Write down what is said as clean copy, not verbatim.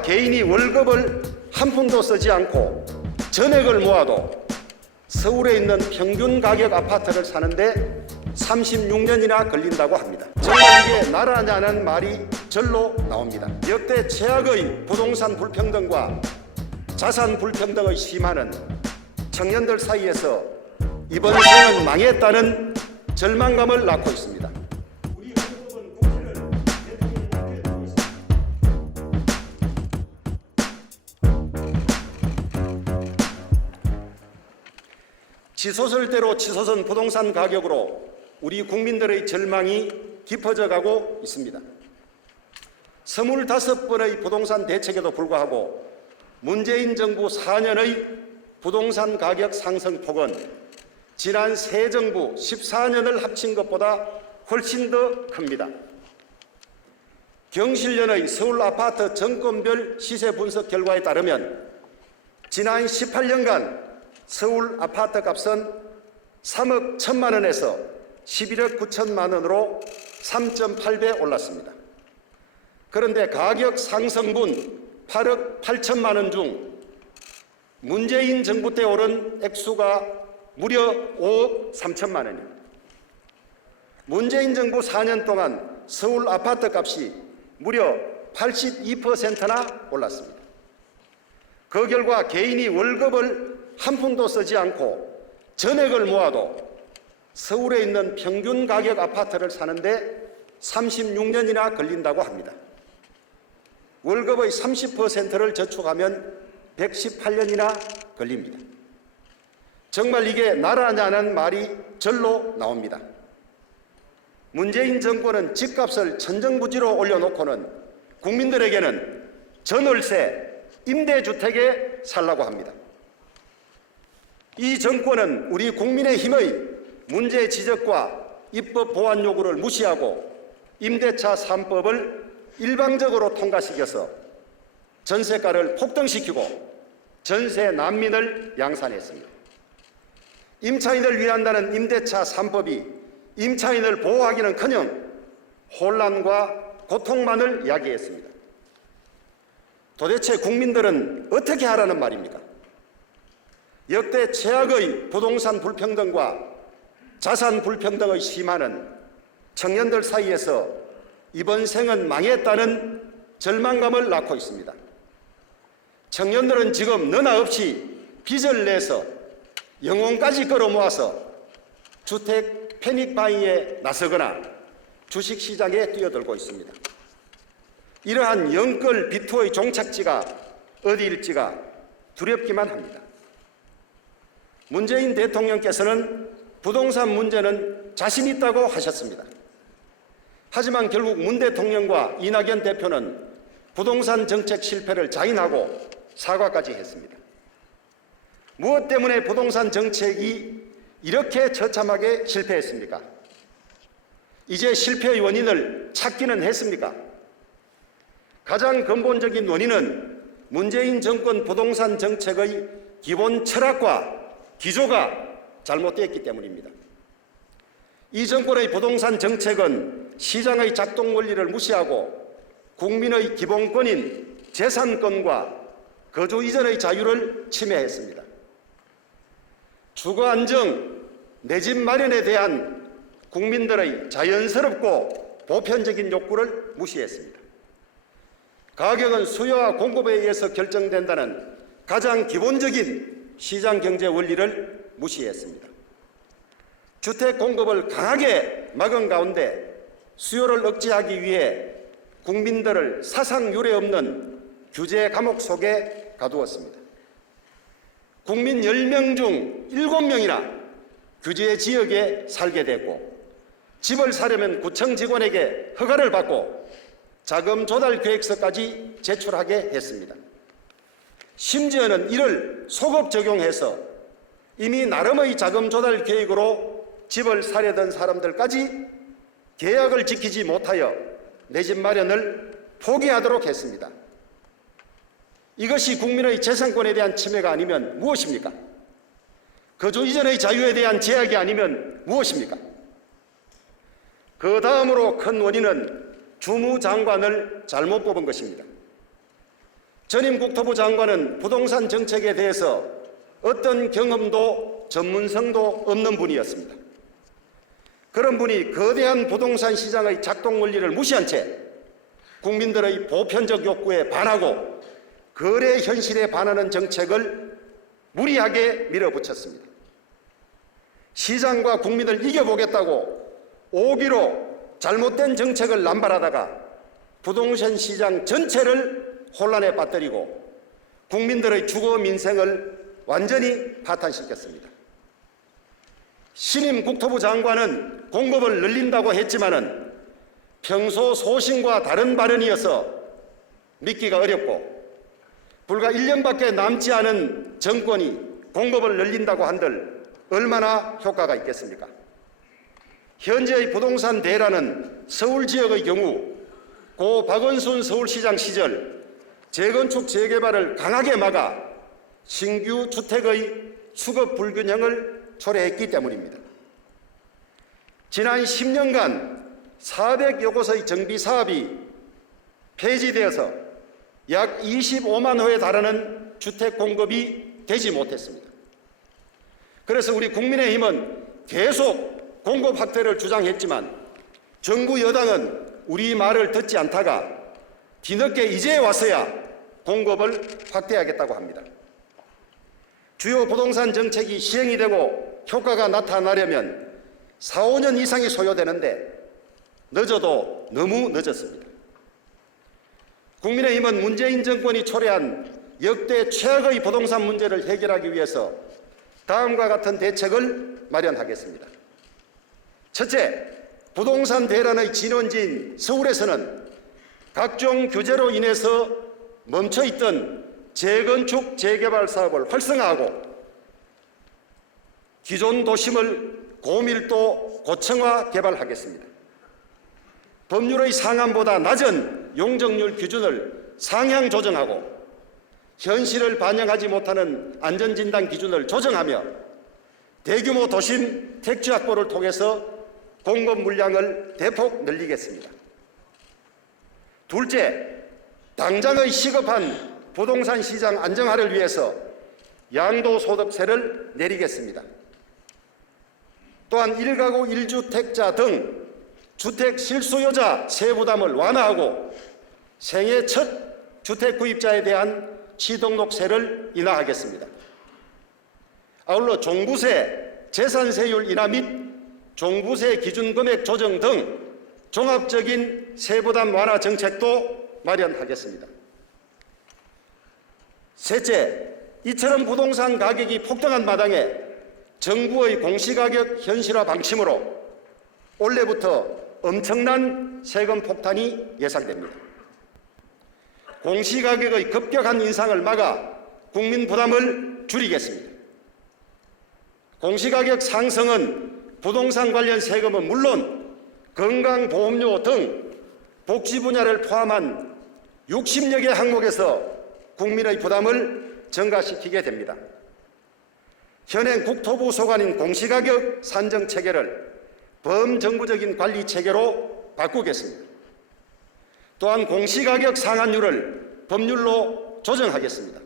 개인이 월급을 한 푼도 쓰지 않고 전액을 모아도 서울에 있는 평균 가격 아파트를 사는데 36년이나 걸린다고 합니다. 정말 이게 나라냐는 말이 절로 나옵니다. 역대 최악의 부동산 불평등과 자산 불평등의 심화는 청년들 사이에서 이번 생은 망했다는 절망감을 낳고 있습니다. 우리 헌법은 국회를 대통령한테 두고 있습니다. 치솟을대로 치솟은 부동산 가격으로 우리 국민들의 절망이 깊어져 가고 있습니다. 25번의 부동산 대책에도 불구하고 문재인 정부 4년의 부동산 가격 상승폭은 지난 새 정부 14년을 합친 것보다 훨씬 더 큽니다. 경실련의 서울 아파트 정권별 시세 분석 결과에 따르면 지난 18년간 서울 아파트 값은 3억 1천만 원에서 11억 9천만 원으로 3.8배 올랐습니다. 그런데 가격 상승분 8억 8천만 원 중 문재인 정부 때 오른 액수가 무려 5억 3천만 원입니다. 문재인 정부 4년 동안 서울 아파트 값이 무려 82%나 올랐습니다. 그 결과 개인이 월급을 한 푼도 쓰지 않고 전액을 모아도 서울에 있는 평균 가격 아파트를 사는데 36년이나 걸린다고 합니다. 월급의 30%를 저축하면 118년이나 걸립니다. 정말 이게 나라냐는 말이 절로 나옵니다. 문재인 정권은 집값을 천정부지로 올려놓고는 국민들에게는 전월세, 임대주택에 살라고 합니다. 이 정권은 우리 국민의힘의 문제 지적과 입법 보완 요구를 무시하고 임대차 3법을 일방적으로 통과시켜서 전세가를 폭등시키고 전세 난민을 양산했습니다. 임차인을 위한다는 임대차 3법이 임차인을 보호하기는커녕 혼란과 고통만을 야기했습니다. 도대체 국민들은 어떻게 하라는 말입니까? 역대 최악의 부동산 불평등과 자산 불평등의 심화는 청년들 사이에서 이번 생은 망했다는 절망감을 낳고 있습니다. 청년들은 지금 너나 없이 빚을 내서 영혼까지 끌어모아서 주택 패닉바잉에 나서거나 주식시장에 뛰어들고 있습니다. 이러한 영끌 비투의 종착지가 어디일지가 두렵기만 합니다. 문재인 대통령께서는 부동산 문제는 자신 있다고 하셨습니다. 하지만 결국 문 대통령과 이낙연 대표는 부동산 정책 실패를 자인하고 사과까지 했습니다. 무엇 때문에 부동산 정책이 이렇게 처참하게 실패했습니까? 이제 실패의 원인을 찾기는 했습니까? 가장 근본적인 원인은 문재인 정권 부동산 정책의 기본 철학과 기조가 잘못되었기 때문입니다. 이 정권의 부동산 정책은 시장의 작동 원리를 무시하고 국민의 기본권인 재산권과 거주 이전의 자유를 침해했습니다. 주거 안정, 내 집 마련에 대한 국민들의 자연스럽고 보편적인 욕구를 무시했습니다. 가격은 수요와 공급에 의해서 결정된다는 가장 기본적인 시장 경제 원리를 무시했습니다. 주택 공급을 강하게 막은 가운데 수요를 억제하기 위해 국민들을 사상 유례 없는 규제 감옥 속에 가두었습니다. 국민 10명 중 7명이나 규제 지역에 살게 됐고 집을 사려면 구청 직원에게 허가를 받고 자금 조달 계획서까지 제출하게 했습니다. 심지어는 이를 소급 적용해서 이미 나름의 자금 조달 계획으로 집을 사려던 사람들까지 계약을 지키지 못하여 내 집 마련을 포기하도록 했습니다. 이것이 국민의 재산권에 대한 침해가 아니면 무엇입니까? 거주 이전의 자유에 대한 제약이 아니면 무엇입니까? 그 다음으로 큰 원인은 주무장관을 잘못 뽑은 것입니다. 전임 국토부 장관은 부동산 정책에 대해서 어떤 경험도 전문성도 없는 분이었습니다. 그런 분이 거대한 부동산 시장의 작동 원리를 무시한 채 국민들의 보편적 욕구에 반하고 거래 현실에 반하는 정책을 무리하게 밀어붙였습니다. 시장과 국민을 이겨보겠다고 오기로 잘못된 정책을 남발하다가 부동산 시장 전체를 혼란에 빠뜨리고 국민들의 주거 민생을 완전히 파탄시켰습니다. 신임 국토부 장관은 공급을 늘린다고 했지만은 평소 소신과 다른 발언이어서 믿기가 어렵고 불과 1년밖에 남지 않은 정권이 공급을 늘린다고 한들 얼마나 효과가 있겠습니까? 현재의 부동산 대란은 서울 지역의 경우 고 박원순 서울시장 시절 재건축 재개발을 강하게 막아 신규 주택의 수급 불균형을 초래했기 때문입니다. 지난 10년간 400여 곳의 정비 사업이 폐지되어서 약 25만 호에 달하는 주택 공급이 되지 못했습니다. 그래서 우리 국민의힘은 계속 공급 확대를 주장했지만 정부 여당은 우리 말을 듣지 않다가 뒤늦게 이제 와서야 공급을 확대하겠다고 합니다. 주요 부동산 정책이 시행이 되고 효과가 나타나려면 4, 5년 이상이 소요되는데 늦어도 너무 늦었습니다. 국민의힘은 문재인 정권이 초래한 역대 최악의 부동산 문제를 해결하기 위해서 다음과 같은 대책을 마련하겠습니다. 첫째, 부동산 대란의 진원지인 서울에서는 각종 규제로 인해서 멈춰있던 재건축 재개발 사업을 활성화하고 기존 도심을 고밀도 고층화 개발하겠습니다. 법률의 상한보다 낮은 용적률 기준을 상향 조정하고 현실을 반영하지 못하는 안전진단 기준을 조정하며 대규모 도심 택지 확보를 통해서 공급 물량을 대폭 늘리겠습니다. 둘째, 당장의 시급한 부동산 시장 안정화를 위해서 양도소득세를 내리겠습니다. 또한 1가구 1주택자 등 주택 실수요자 세부담을 완화하고 생애 첫 주택 구입자에 대한 취등록세를 인하하겠습니다. 아울러 종부세, 재산세율 인하 및 종부세 기준금액 조정 등 종합적인 세부담 완화 정책도 마련하겠습니다. 셋째, 이처럼 부동산 가격이 폭등한 마당에 정부의 공시가격 현실화 방침으로 올해부터 엄청난 세금 폭탄이 예상됩니다. 공시가격의 급격한 인상을 막아 국민 부담을 줄이겠습니다. 공시가격 상승은 부동산 관련 세금은 물론 건강보험료 등 복지 분야를 포함한 60여 개 항목에서 국민의 부담을 증가시키게 됩니다. 현행 국토부 소관인 공시가격 산정 체계를 범정부적인 관리 체계로 바꾸겠습니다. 또한 공시가격 상한율을 법률로 조정하겠습니다.